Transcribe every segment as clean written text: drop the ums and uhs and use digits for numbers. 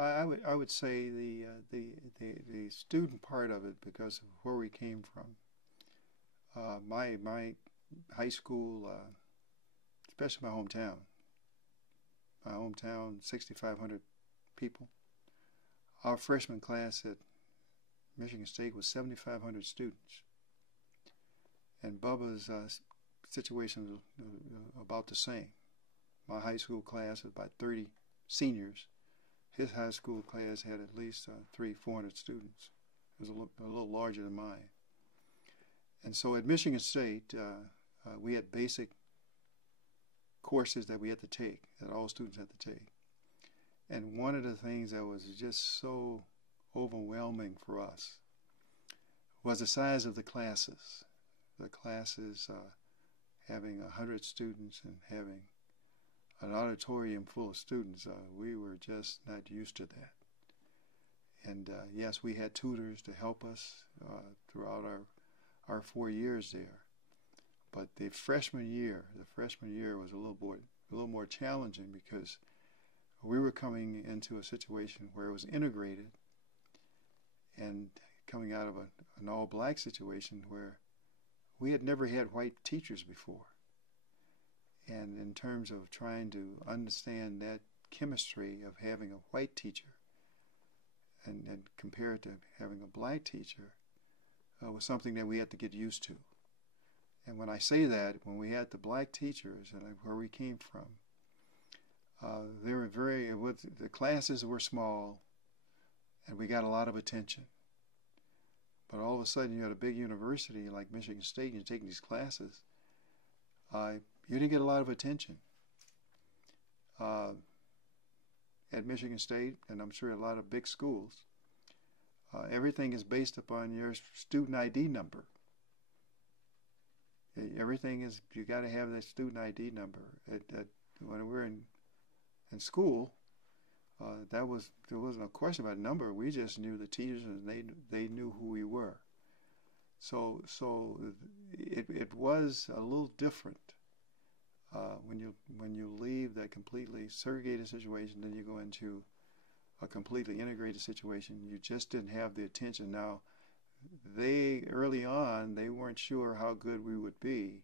I would say the student part of it because of where we came from. My high school, especially my hometown, 6,500 people. Our freshman class at Michigan State was 7,500 students, and Bubba's situation was about the same. My high school class had about 30 seniors. His high school class had at least 400 students. It was a little larger than mine. And so at Michigan State, we had basic courses that we had to take, that all students had to take. And one of the things that was just so overwhelming for us was the size of the classes. The classes having 100 students and having an auditorium full of students, we were just not used to that. And yes, we had tutors to help us throughout our 4 years there. But the freshman year was a little more challenging because we were coming into a situation where it was integrated and coming out of an all-black situation where we had never had white teachers before. And in terms of trying to understand that chemistry of having a white teacher and compare it to having a black teacher was something that we had to get used to. And when I say that, when we had the black teachers and where we came from, they were the classes were small and we got a lot of attention. But all of a sudden you had a big university like Michigan State and you're taking these classes, you didn't get a lot of attention. At Michigan State, and I'm sure a lot of big schools, everything is based upon your student ID number. Everything is, you got to have that student ID number. When we were in school, there wasn't a question about number. We just knew the teachers, and they knew who we were. So it was a little different when you leave that completely segregated situation, then you go into a completely integrated situation. You just didn't have the attention. Now, early on, they weren't sure how good we would be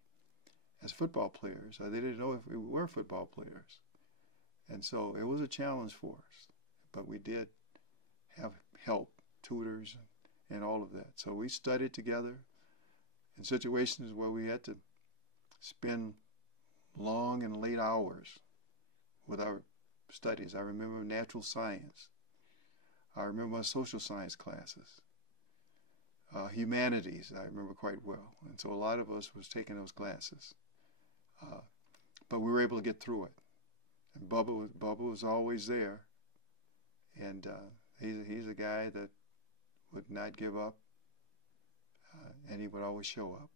as football players. They didn't know if we were football players. And so it was a challenge for us. But we did have help, tutors, and all of that. So we studied together in situations where we had to spend long and late hours with our studies. I remember natural science. I remember my social science classes. Humanities, I remember quite well. And so a lot of us was taking those classes. But we were able to get through it. And Bubba was always there. And he's a guy that would not give up. And he would always show up.